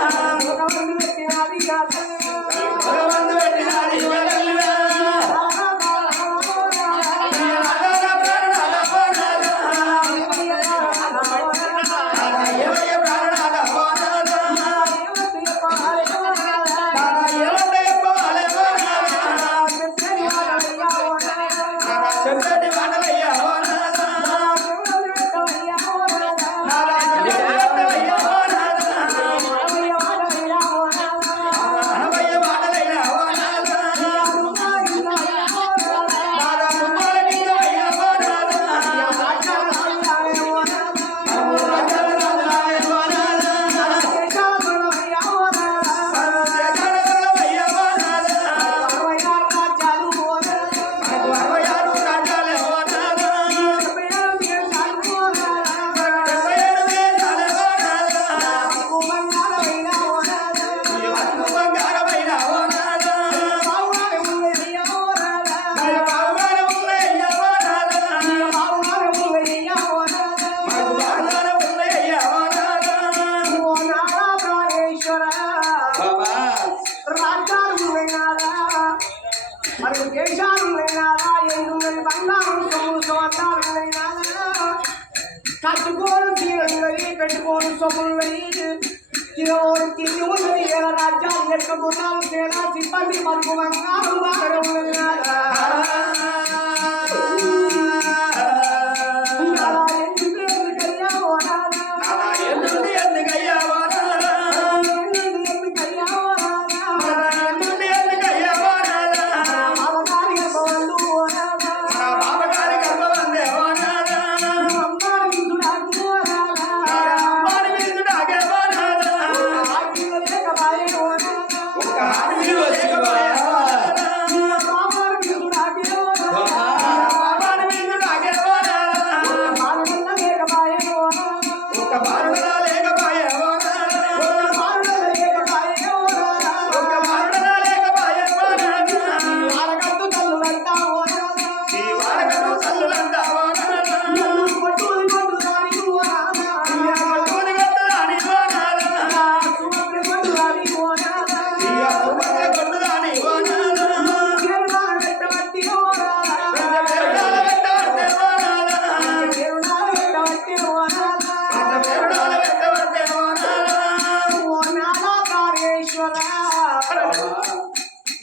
భగవంతు కట్టుకోరు చీరలున్నది పెట్టుకోరు సొమ్ములున్నది తినోరు తిండి ఉన్నది ఏడ రాజ్యాలు ఎక్క గుర్రాలు తేడా సిబ్బంది మనకు బంగారం బాగా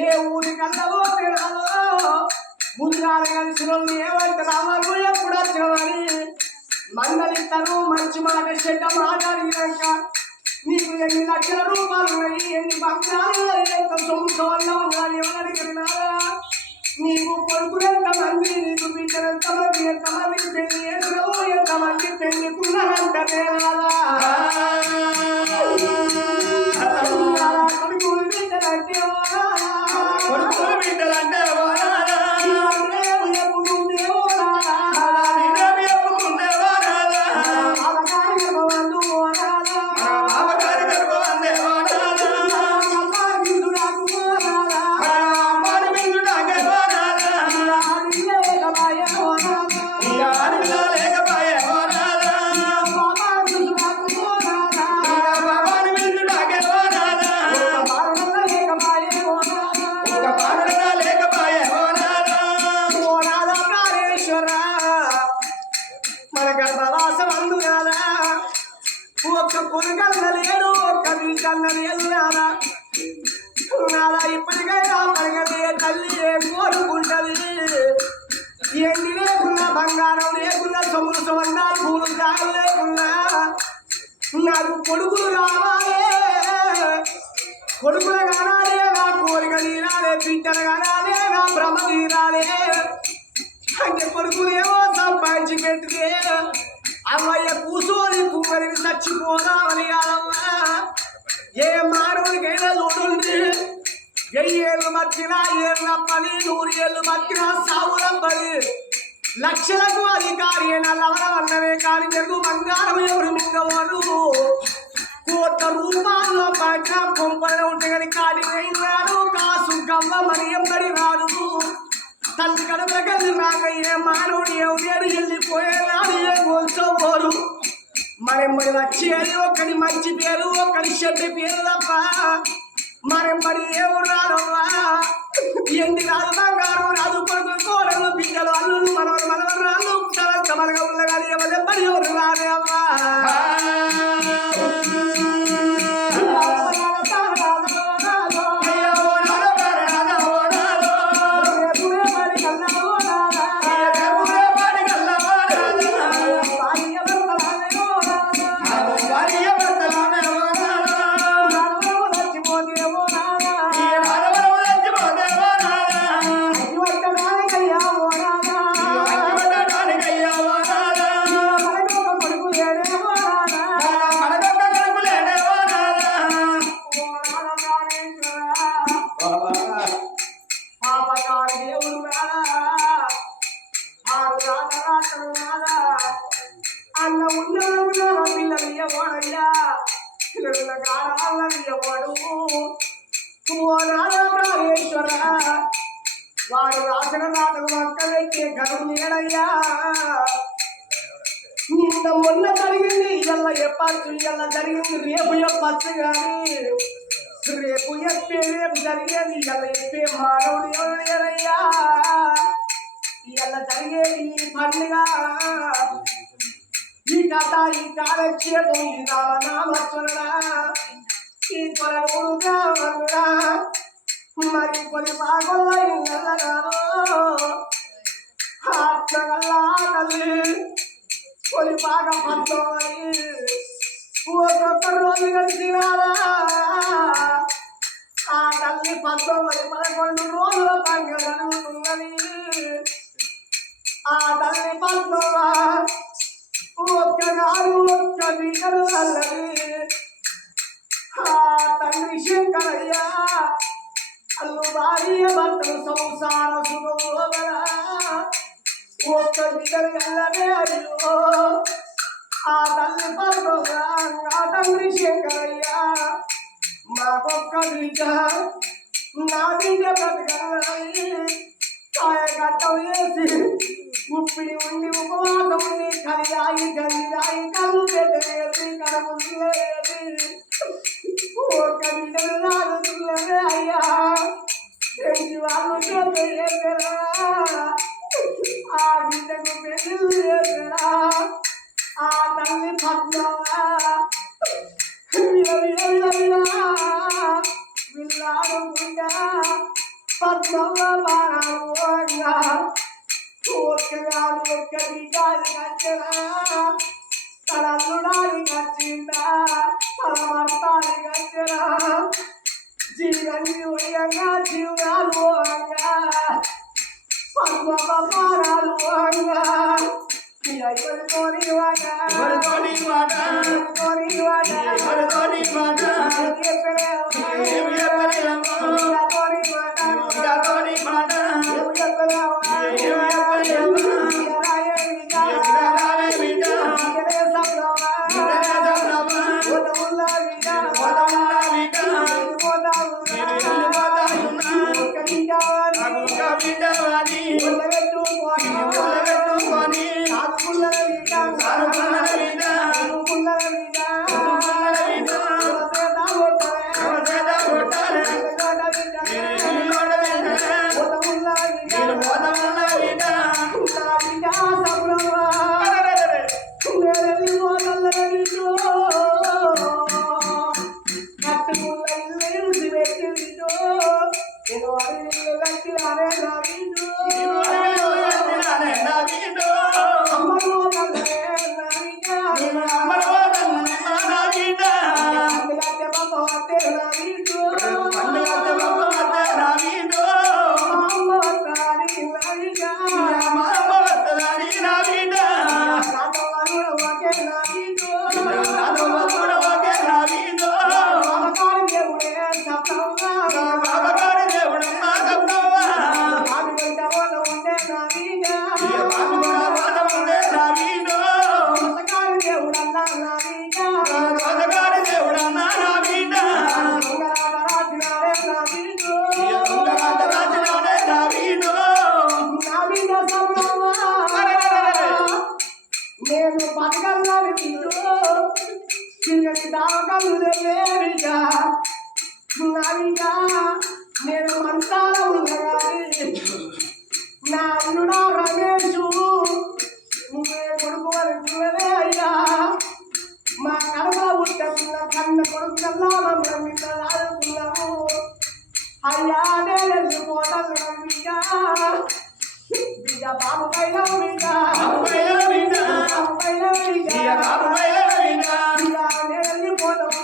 ఏ ఊరి కన్నదో తినాలో ముందుగాలు కలిసిన ఏమంటే రామాలు ఎప్పుడు వచ్చినవని మందలిస్తారు మంచి మాట చెడ్డ మాట అడిగినాక నీకు ఎన్ని లక్షల రూపాయలు ఉన్నాయి ఎన్ని బంగారు ఉన్నాయి, ఎంత సొమ్ము ఉన్నాయి ఎవరు అడిగినారా? నీకు కొడుకులు ఎంతమంది నీకు బిడ్డలు ఎంతమంది ఎంతమంది పెళ్ళి చేసినావు ఎంతమంది పెళ్ళికున్నారంట కొడుకులు బిడ్డలంటే i that I never. నాకు కొడుకులు కావాలే కొడుకులు కానాలే నా కోరిక తీరాలే బిడ్డలు కానాలే నా భ్రమ తీరాలే. అంటే కొడుకులు ఏమో సంపాదించి పెట్టితే అమ్మయ్య కూసోని కుమ్మరికి చచ్చిపోదామని కాదమ్మ. ఏ మానవుడికైనా చూడండి వెయ్యేళ్ళు మధ్యన ఏళ్ళ పని నూరు ఏళ్ళు మధ్యన సావులం పది లక్షలకు అధికారి అయిన లవణవన్నవే కాని జరుగు బంగారం ఎవరు మింగవారు? కోట్ల రూపాయల పట్ల కొంపలు ఉంటే కానీ కాడి వేయినాడు కాసు గవ్వ మరి ఎంబడి రాదు. తల్లి కడుపులకెళ్ళి రాక ఏ మానవుడు ఎవరు వెళ్ళిపోయేనాడు ఏ గోల్చోరు మరెమ్మడి వచ్చేది ఒకటి మంచి పేరు ఒకటి చెడ్డ పేరు తప్ప మరెమ్మడి ఎవరు రాదమ్మా ఎండి రాదు బంగారం రాదు. మనవరు మనవరు రాళ్ళు చాలా కమలగా ఉండగానే ఎవరెప్పటి ఎవరు రాదే అమ్మా చెప్పచ్చు రేపు ఎప్పే రేపు జరిగేది ఎలా ఎప్పే మానవుడు ఎవరు లేరయ్యా ఇవాళ జరిగేది ఈ పండుగ. ఈ కథ ఈ కాలక్షేపం ఈ రామనామస్మరణ ఈ కొలగూడు గ్రామరుడా మరి కొన్ని బాగోళ్ళ ఇళ్ళగానో ఆత్మగల్లా తల్లి కొన్ని బాగా పంతోమని ఒక్కొక్క రోజు కలిసినారా ఆ తల్లి పంతొమ్మిది పదకొండు రోజుల పండుగ ఉన్నది ఆ తల్లి పంతొమ్మిది ఒక్కగారు ఒక్క బిడ్డలు అల్లది ఆ తల్లి శంకరయ్య అల్లు భార్య భర్తలు సంసార సుఖమోగల ఒక్క బిడ్డలు అల్లదే అయ్యో ఆ తల్లి పర్వగా ఆ తండ్రి శంకరయ్య మాకొక్క బిడ్డ నా బిడ్డ బతకాలి కాయ కట్టం వేసి ఉప్పిడి ఉండి ఉపవాసం ఉండి కలిదాయి కలిదాయి కళ్ళు పెట్టలేసి కడుపు తీయలేసి ఒక్క బిడ్డలు రాదుతున్నదే అయ్యా ఎంటి వాళ్ళు చేతరా ఆ బిడ్డకు పెళ్ళిళ్ళు చేసరా आनंद भगवा विला विला विला विला रुंगा भगवा मारा रुंगा छोड़ के लोगा भगवा मारा మాట నేను బతకల్లని నిన్ను చిన్నటి దాకల్లేవిగా నావిగా నేను మంచాల ఉండగాని నా అల్లుడా రమేషు నువ్వే కొడుకు అని నువ్వే అయ్యా. మా కడప ఉంటున్న కన్న కొడుకల్లా మమ్మల్ని ఆడుకున్నాము అయ్యా నేను పోతాం.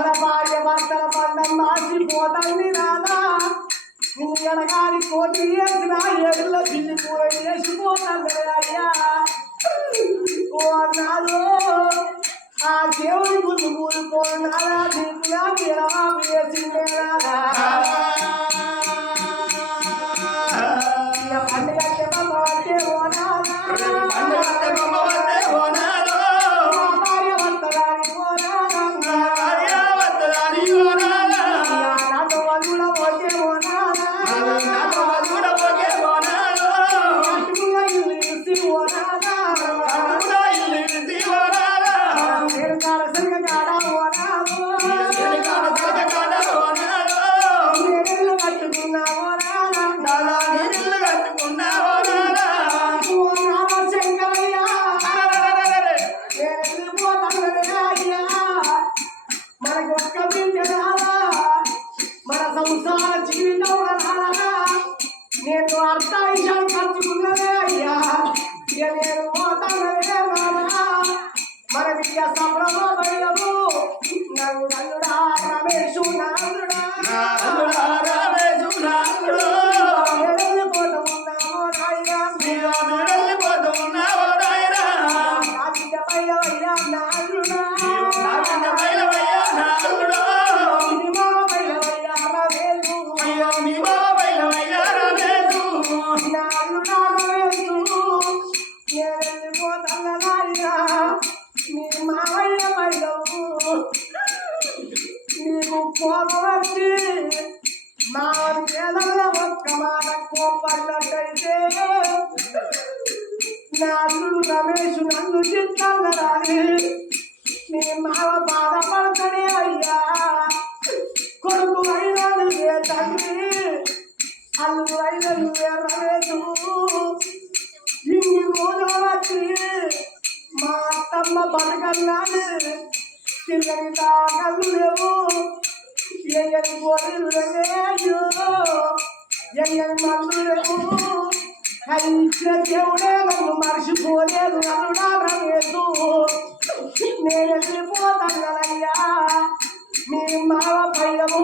మన భార్య భర్తల బంధం నాచిపోతాన్ని రాదా నువ్వు ఎడగాలి కోటి వేసిన ఏడుల బిల్లి కూర వేసిపోతాను అయ్యా. ఓ అన్నాడు ఆ దేవుడి ముందు కూలిపోయినారా నీకు వేసి బతకల్లానే తిన్నకి తాకలు లేవు ఎయ్యని గోడలు లేవు ఎయ్యని మందులు లేవు అది ఇచ్చిన దేవుడే నన్ను మర్చిపోలేదు నన్ను నాగలేదు నేను వెళ్ళిపోతానయ్యా మీ మావ పైలము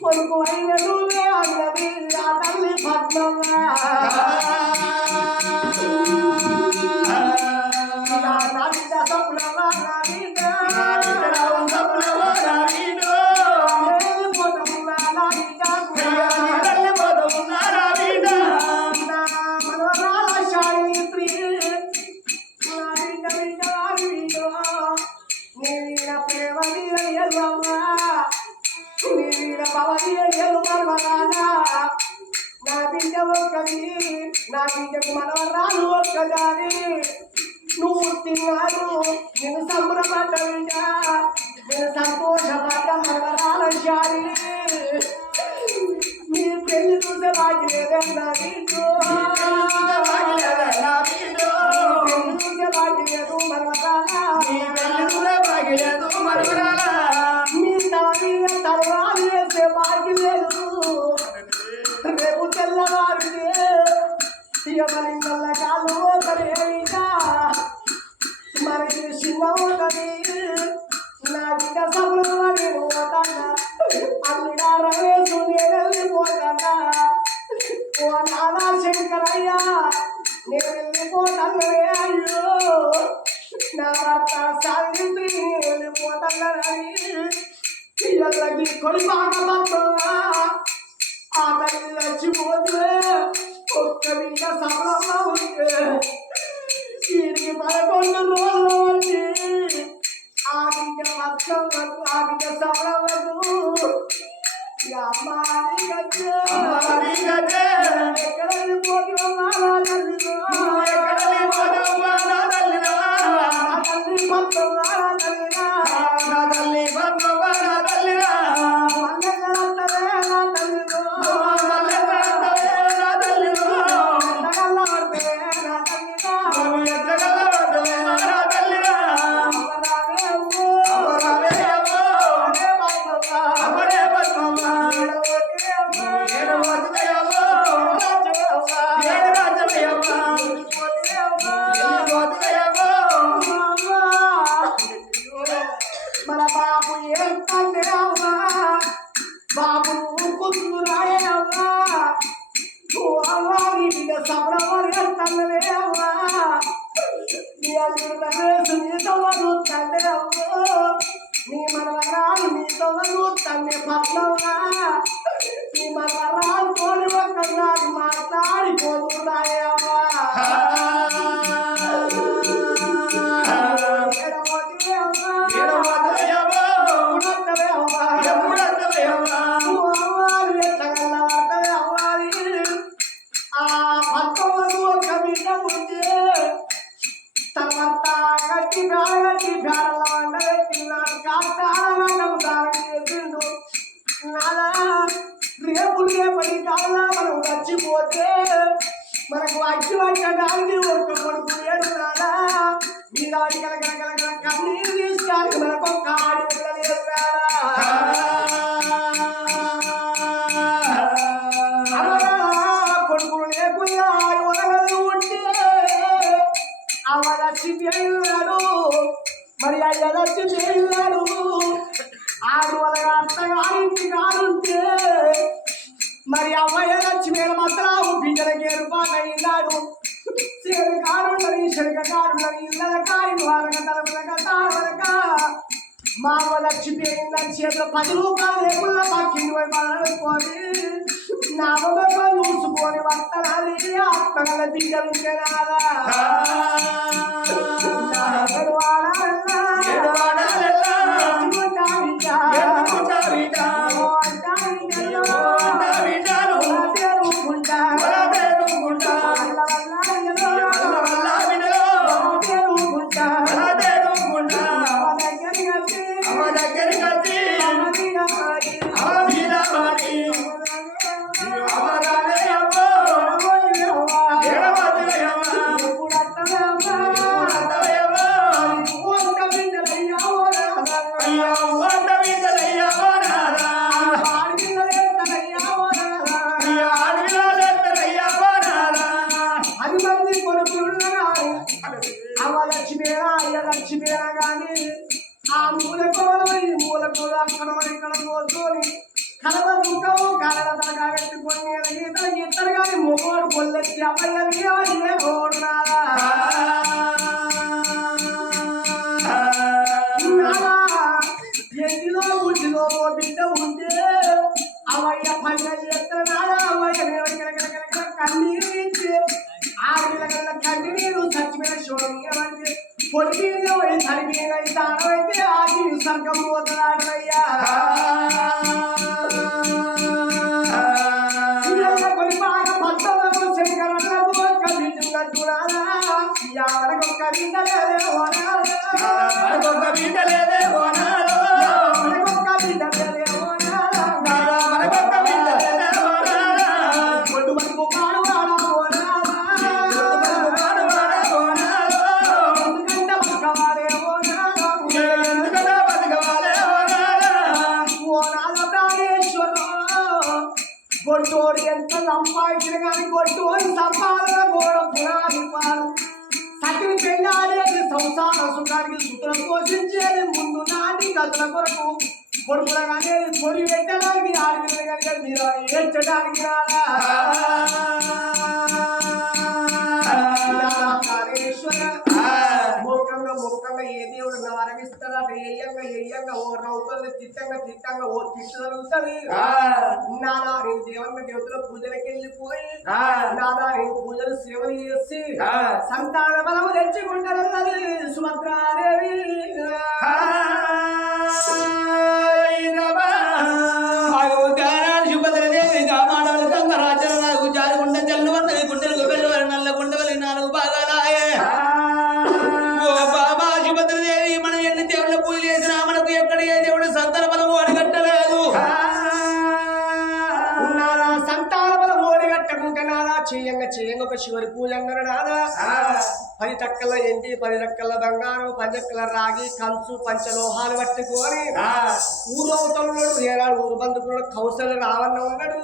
కొడుకు అయిన నువ్వే అన్నది ఆ తల్లి పద్మమ్మ dia, Maria. Hello. మసలావు బిడ్డలకి ఏర్పాటు ఇల్లాడు చేరు కాడుండని శరిక కాడుండని ఇళ్ళ కాడి వాళ్ళక లక్ష్మి చేతిలో పది రూపాయలు లేకుండా పక్కింటి పోయి పడనుకోని నా మొబైల్ చూసుకొని వస్తానని ఆత్మగల బిడ్డలు బిడ్డ ఉంటే అవయ్య పండుగ చేస్తున్నాడా అవయ్య కన్నీరించే ఆరు పిల్లగల కన్నీరు చచ్చిపోయిన శోభమంటే పొడిగిన చనిపోయిన తానమైతే ఆగి సంఘం పోతున్నాడయ్యా చూడాలా? ఎవరికి ఒక్క నిందలేదు సంపాదించిన కానీ గొడ్డోడి సంపాదన గోడ పురాణి సతిని పెళ్ళాడేది సంసార సుఖానికి సుతులను పోషించేది ముందు నాటి గతుల కొరకు. కొడుకుల కానీ పొడి పెట్టడానికి ఆడిన కానీ మీరు ఏడ్చడానికి రాలా ఎయ్యంగా ఎయ్యంగా ఓ రౌతుంది తిట్టంగా తిట్టంగా ఓ తిట్టు జరుగుతుంది నానా నేను దేవన్న దేవతల పూజలకు వెళ్ళిపోయి నానా నేను పూజలు సేవలు చేసి సంతాన బలము తెచ్చుకుంటారన్నది సుభద్రాదేవి. పది టక్కల ఎండి పది టక్కల బంగారం పది టక్కల రాగి కంచు పంచలోహాలు పట్టుకొని ఊరవతలు ఏనాడు ఊరు బంధుకుడు కౌశల రావణ ఉన్నాడు.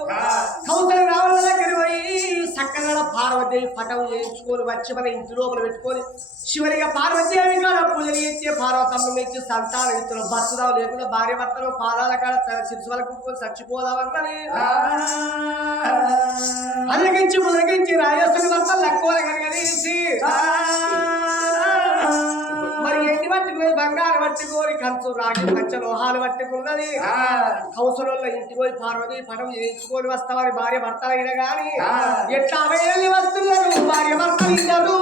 కౌశల రావణ దగ్గర పోయి సక్కన పార్వతీదేవి పటం చేయించుకొని వచ్చి మన ఇంటి లోపల పెట్టుకొని శివరిగా పార్వతీదేవి కాడ పూజలు చేస్తే పార్వతమ్మ నుంచి సంతానం ఇస్తున్న భర్తరావు లేకుండా భార్య భర్తలు పాదాల కాడ శిశువులకు కుట్టుకొని చచ్చిపోదామన్నది. అల్లగించి ముదగించి రాజేశ్వరి భర్త లక్కువ కనగదీసి మరి ఎన్ని పట్టుకుని బంగారు పట్టుకొని కంచు రాగి పంచ లోహాలు పట్టుకున్నది. కౌసరంలో ఇంటికి పోయి పార్వతి పటం చేయించుకొని వస్తామని భార్య భర్తలు అయినా గాని ఎట్లా వెళ్ళి వస్తున్నారు భార్య భర్తలు ఇద్దరు